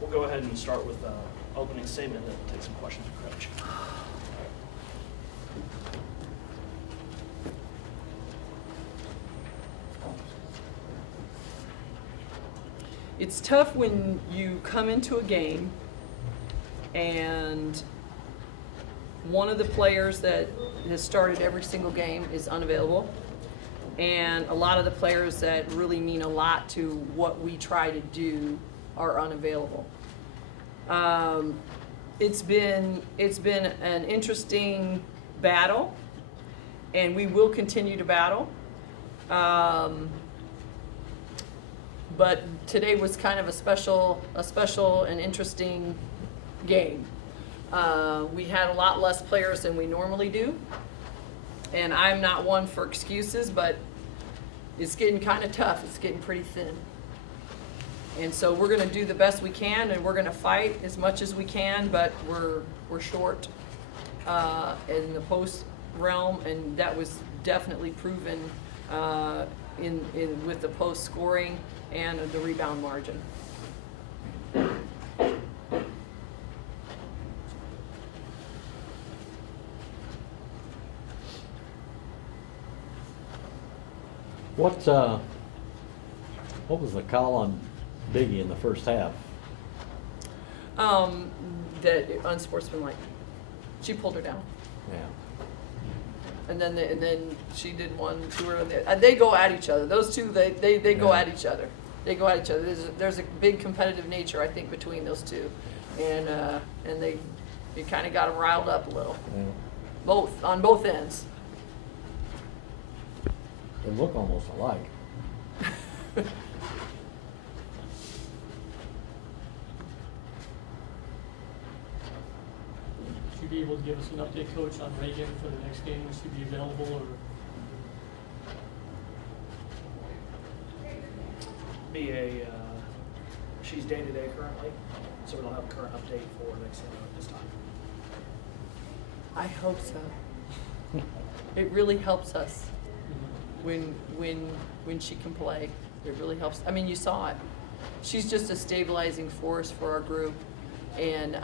We'll go ahead and start with opening statement, then we'll take some questions from Coach. It's tough when you come into a game and one of the players that has started every single game is unavailable, and a lot of the players that really mean a lot to what we try to do are unavailable. It's been an interesting battle, and we will continue to battle. But today was kind of a special and interesting game. We had a lot less players than we normally do, and I'm not one for excuses, but it's getting kind of tough. It's getting pretty thin. And so we're going to do the best we can, and we're going to fight as much as we can, but we're short in the post realm, and that was definitely proven with the post scoring and the rebound margin. What was the call on Biggie in the first half? That unsportsmanlike. She pulled her down. Yeah. And then she did one to her. They go at each other. Those two, they go at each other. They go at each other. There's a big competitive nature, I think, between those two, and it kind of got them riled up a little. Yeah. On both ends. They look almost alike. Should you be able to give us an update, Coach, on Reagan for the next game? Will she be available, or? She's day-to-day currently, so we don't have a current update for next game at this time. I hope so. It really helps us when she can play. It really helps. I mean, you saw it. She's just a stabilizing force for our group, and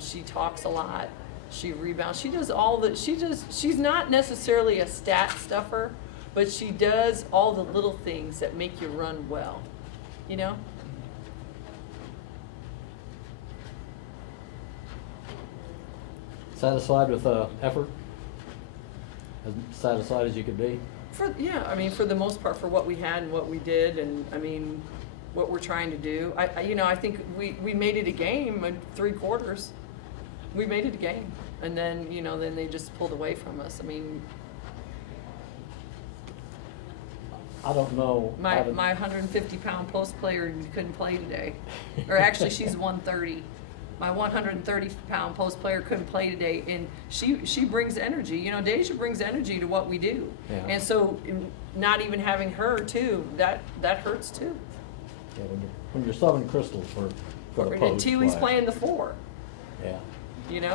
she talks a lot. She rebounds. She does all the. She's not necessarily a stat stuffer, but she does all the little things that make you run well. You know. Satisfied with effort? As satisfied as you could be? I mean, for the most part, for what we had and what we did, and I mean, what we're trying to do. I think we made it a game in 3 quarters. We made it a game, and then then they just pulled away from us. I mean, I don't know. my 150-pound post player couldn't play today, or actually she's 130. My 130-pound post player couldn't play today, and she brings energy. Deja brings energy to what we do, Yeah. and so not even having her too, that hurts too. Yeah, when you're subbing Crystal for the And post Teely's play. playing the 4. Yeah.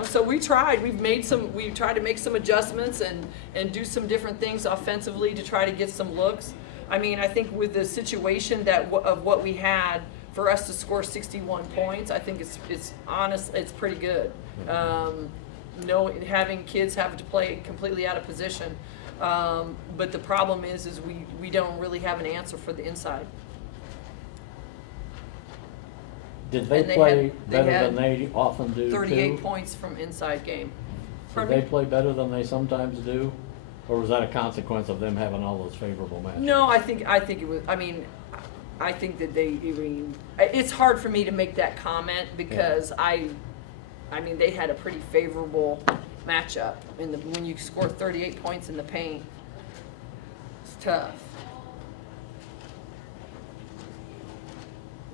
So we tried. We tried to make some adjustments and do some different things offensively to try to get some looks. I mean, I think with the situation of what we had, for us to score 61 points, I think it's honest. It's pretty good. Having kids have to play completely out of position, but the problem is we don't really have an answer for the inside. Did they And play they better had than they often do 38 too? points from inside game. Did Pardon they me? play better than they sometimes do? Or was that a consequence of them having all those favorable matches? No, I think it was. I mean, I think that it's hard for me to make that comment because I mean, they had a pretty favorable matchup when you score 38 points in the paint. It's tough.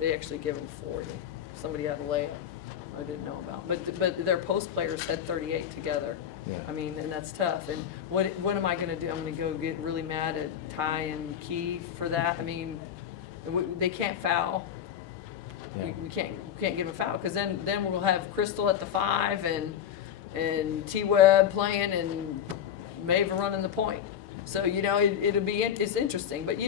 They actually give them 40. Somebody had a layup I didn't know about. But their post players had 38 together. Yeah. I mean, and that's tough. And what am I going to do? I'm going to go get really mad at Ty and Key for that. I mean, they can't foul. Yeah. We can't get them a foul because then we'll have Crystal at the 5 and T-Web playing and Maeve running the point. So it's interesting. But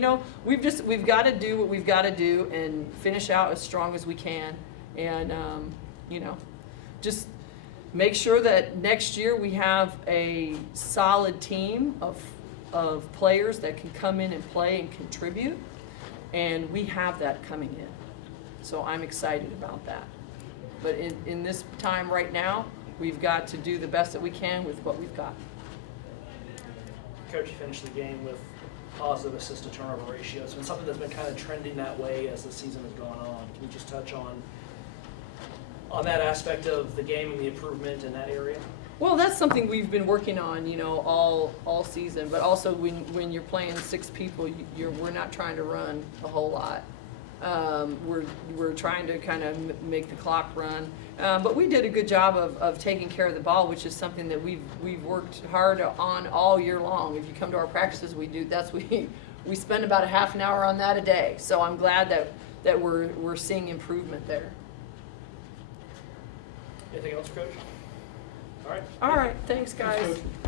we've got to do what we've got to do and finish out as strong as we can And, just make sure that next year we have a solid team of players that can come in and play and contribute. And we have that coming in. So I'm excited about that. But in this time right now, we've got to do the best that we can with what we've got. Coach, you finished the game with positive assist to turnover ratio. It's been something that's been kind of trending that way as the season has gone on. Can you just touch on that aspect of the game and the improvement in that area? Well, that's something we've been working on, all season. But also, when you're playing 6 people, we're not trying to run a whole lot. We're trying to kind of make the clock run. But we did a good job of taking care of the ball, which is something that we've worked hard on all year long. If you come to our practices, we spend about a half an hour on that a day. So I'm glad that we're seeing improvement there. Anything else, Coach? All right. All right, thanks, Thanks, guys. Coach.